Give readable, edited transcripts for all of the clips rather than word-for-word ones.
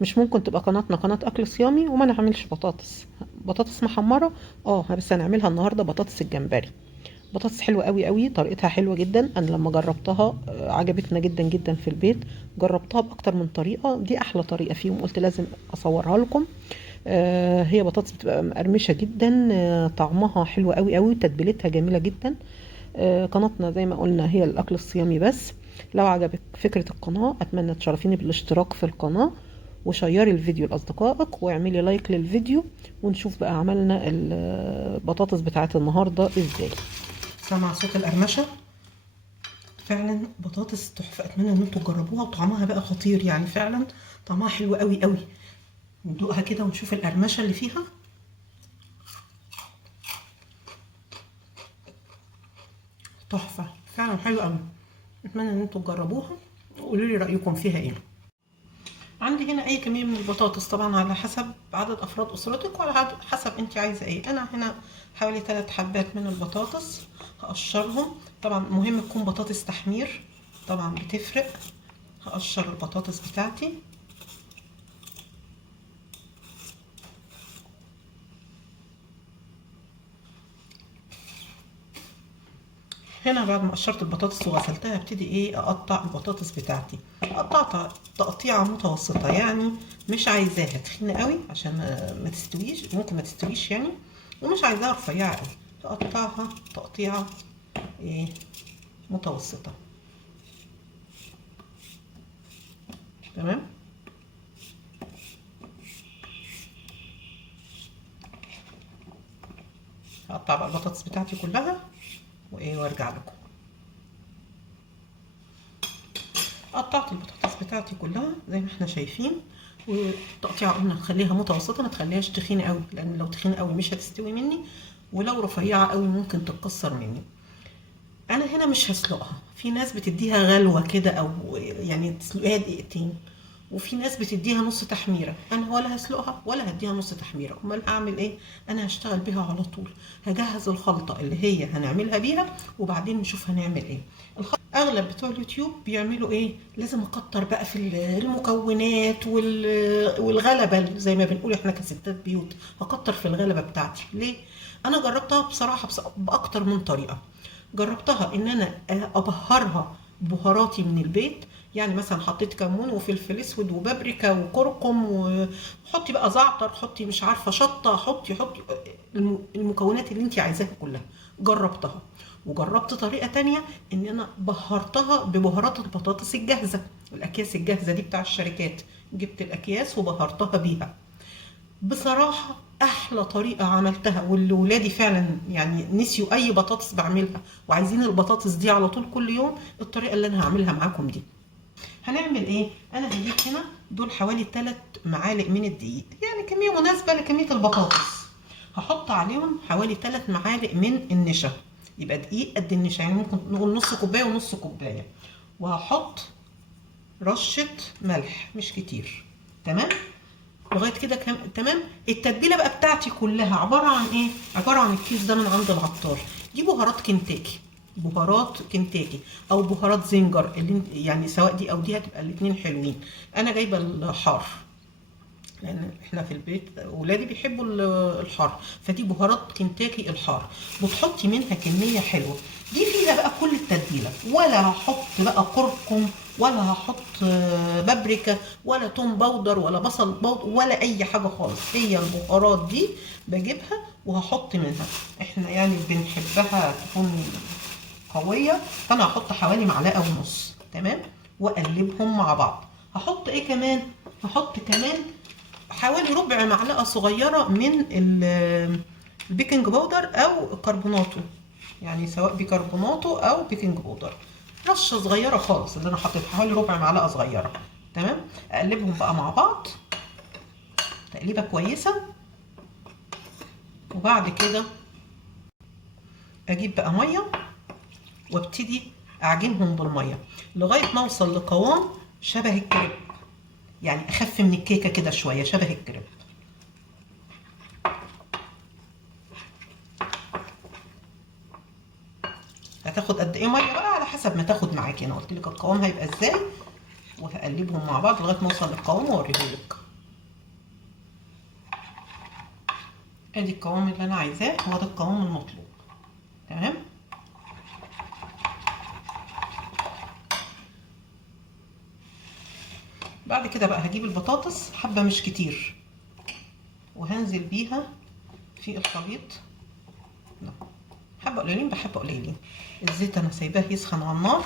مش ممكن تبقى قناتنا قناة اكل صيامي وما نعملش بطاطس محمرة. بس هنعملها النهاردة بطاطس الجمبري. بطاطس حلوة قوي قوي، طريقتها حلوة جدا. انا لما جربتها عجبتنا جدا جدا في البيت. جربتها باكتر من طريقة، دي احلى طريقة فيهم، قلت لازم اصورها لكم. هي بطاطس بتبقى مقرمشة جدا، طعمها حلو قوي قوي، تتبيلتها جميلة جدا. قناتنا زي ما قلنا هي الاكل الصيامي بس. لو عجبك فكرة القناة اتمنى تشرفيني بالاشتراك في القناة، وشيري الفيديو لاصدقائك، واعملي لايك للفيديو، ونشوف بقى عملنا البطاطس بتاعت النهاردة ازاي. سمع صوت القرمشة؟ فعلا بطاطس تحفة، اتمنى ان انتوا تجربوها، وطعمها بقى خطير يعني، فعلا طعمها حلو قوي قوي. ندوقها كده ونشوف القرمشة اللي فيها. تحفة فعلا، حلو قوي. اتمنى ان انتوا تجربوها وقولوا لي رأيكم فيها ايه. عندي هنا اي كمية من البطاطس، طبعا على حسب عدد افراد اسرتك وعلى حسب انت عايزة ايه. انا هنا حوالي 3 حبات من البطاطس، هقشرهم. طبعا مهم تكون بطاطس تحمير، طبعا بتفرق. هقشر البطاطس بتاعتي. هنا بعد ما قشرت البطاطس وغسلتها ابتدي ايه اقطع البطاطس بتاعتي. اقطعها تقطيعه متوسطه يعني، مش عايزاها تخينه قوي عشان ما تستويش، ممكن ما تستويش يعني، ومش عايزاها رفيعه قوي. هقطعها تقطيعه ايه متوسطه. تمام. هقطع بقى البطاطس بتاعتي كلها وايه وارجع لكم. قطعت البطاطس بتاعتي كلها زي ما احنا شايفين، والتقطيعه قلنا نخليها متوسطه، ما تخليهاش تخينه قوي، لان لو تخينه قوي مش هتستوي مني، ولو رفيعه قوي ممكن تتكسر مني. انا هنا مش هسلقها، في ناس بتديها غلوه كده او يعني تسلقيها دقيقتين، وفي ناس بتديها نص تحميره. انا ولا هسلقها ولا هديها نص تحميره، امال هعمل ايه؟ انا هشتغل بيها على طول. هجهز الخلطه اللي هي هنعملها بيها وبعدين نشوف هنعمل ايه. اغلب بتوع اليوتيوب بيعملوا ايه؟ لازم اكتر بقى في المكونات والغلبه زي ما بنقول احنا كستات بيوت. هكتر في الغلبه بتاعتي ليه؟ انا جربتها بصراحه باكتر من طريقه. جربتها ان انا ابهرها بهاراتي من البيت، يعني مثلا حطيت كمون وفلفل اسود وبابريكا وكركم، وحطي بقى زعتر، حطي مش عارفه شطه، حطي المكونات اللي انت عايزاها كلها. جربتها. وجربت طريقه تانية ان انا بهرتها ببهارات البطاطس الجاهزه، الاكياس الجاهزه دي بتاع الشركات. جبت الاكياس وبهرتها بيها. بصراحة أحلى طريقة عملتها، واللي ولادي فعلا يعني نسيوا أي بطاطس بعملها وعايزين البطاطس دي على طول كل يوم، الطريقة اللي أنا هعملها معاكم دي. هنعمل إيه؟ أنا هجيب هنا دول حوالي 3 معالق من الدقيق، يعني كمية مناسبة لكمية البطاطس. هحط عليهم حوالي 3 معالق من النشا، يبقى دقيق قد النشا، يعني ممكن نقول نص كوباية ونص كوباية. وهحط رشة ملح مش كتير. تمام؟ لغايه كده تمام. التتبيله بقى بتاعتي كلها عباره عن ايه؟ عباره عن الكيس ده من عند العطار. دي بهارات كنتاكي، بهارات كنتاكي او بهارات زنجر، اللي يعني سواء دي او دي هتبقى الاتنين حلوين. انا جايبه الحار لان احنا في البيت ولادي بيحبوا الحار، فدي بهارات كنتاكي الحار. بتحطي منها كميه حلوه. دي فيها بقى كل التتبيله، ولا هحط بقى كركم، ولا هحط بابريكا، ولا توم باودر، ولا بصل باودر، ولا اي حاجه خالص. هي البهارات دي بجيبها وهحط منها. احنا يعني بنحبها تكون قويه، فانا هحط حوالي معلقه ونص. تمام. واقلبهم مع بعض. هحط ايه كمان؟ هحط كمان حوالي ربع معلقه صغيره من البيكنج باودر او كربوناتو، يعني سواء بيكربوناتو او بيكنج باودر. رشه صغيره خالص اللي انا حطيتها، حوالي ربع معلقه صغيره. تمام. اقلبهم بقى مع بعض تقليبه كويسه. وبعد كده اجيب بقى ميه وابتدي اعجنهم بالميه لغايه ما اوصل لقوام شبه الكريب، يعني اخف من الكيكه كده شويه، شبه الكريب. هتاخد قد ايه ميه بقى؟ على حسب ما تاخد معاكي. انا قلت لك القوام هيبقى ازاي، وهقلبهم مع بعض لغايه ما اوصل للقوام واوريهولك. ادي القوام اللي انا عايزاه، هو ده القوام المطلوب. تمام. بعد كده بقى هجيب البطاطس حبه مش كتير وهنزل بيها في الخليط. حبه قليلين بحبه قليلين. الزيت انا سايباه يسخن على النار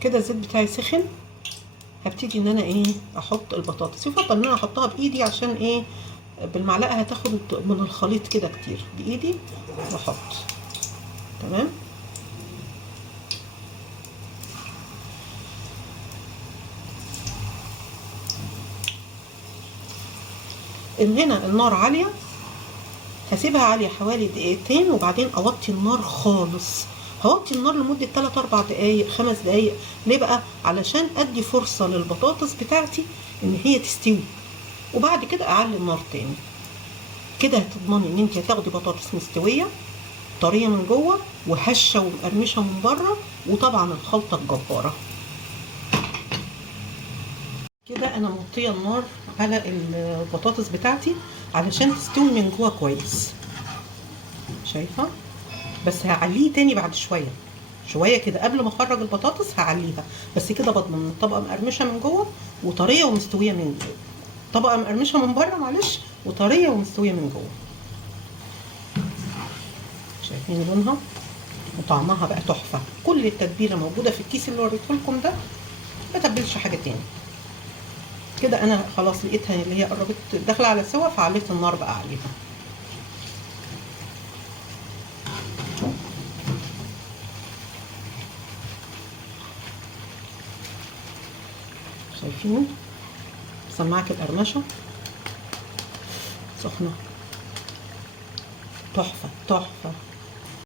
كده. الزيت بتاعي سخن، هبتدي ان انا احط البطاطس. يفضل ان انا احطها بايدي عشان بالمعلقه هتاخد من الخليط كده كتير. بايدي واحط. تمام. ان هنا النار عاليه، هسيبها عاليه حوالي دقيقتين وبعدين اوطي النار خالص. هوطي النار لمده 3 4 دقايق 5 دقايق. ليه بقى؟ علشان ادي فرصه للبطاطس بتاعتي ان هي تستوي، وبعد كده اعلي النار تاني. كده هتضمني ان انت هتاخدي بطاطس مستويه طريه من جوه وهشه ومقرمشه من بره، وطبعا الخلطه الجباره. كده انا موطيه النار على البطاطس بتاعتي علشان تستوي من جوه كويس. شايفه؟ بس هعليه تاني بعد شويه شويه كده قبل ما اخرج البطاطس هعليها. بس كده بضمن طبقه مقرمشه من جوه وطريه ومستويه من جوه، طبقه مقرمشه من بره معلش وطريه ومستويه من جوه. شايفين لونها وطعمها بقى تحفه. كل التتبيله موجوده في الكيس اللي وريته لكم ده، ما تبلش حاجه تاني. كده انا خلاص لقيتها اللي هي قربت داخله على سوا، فعليت النار بقى عليها. شايفين سماعه القرمشه سخنه. تحفه تحفه.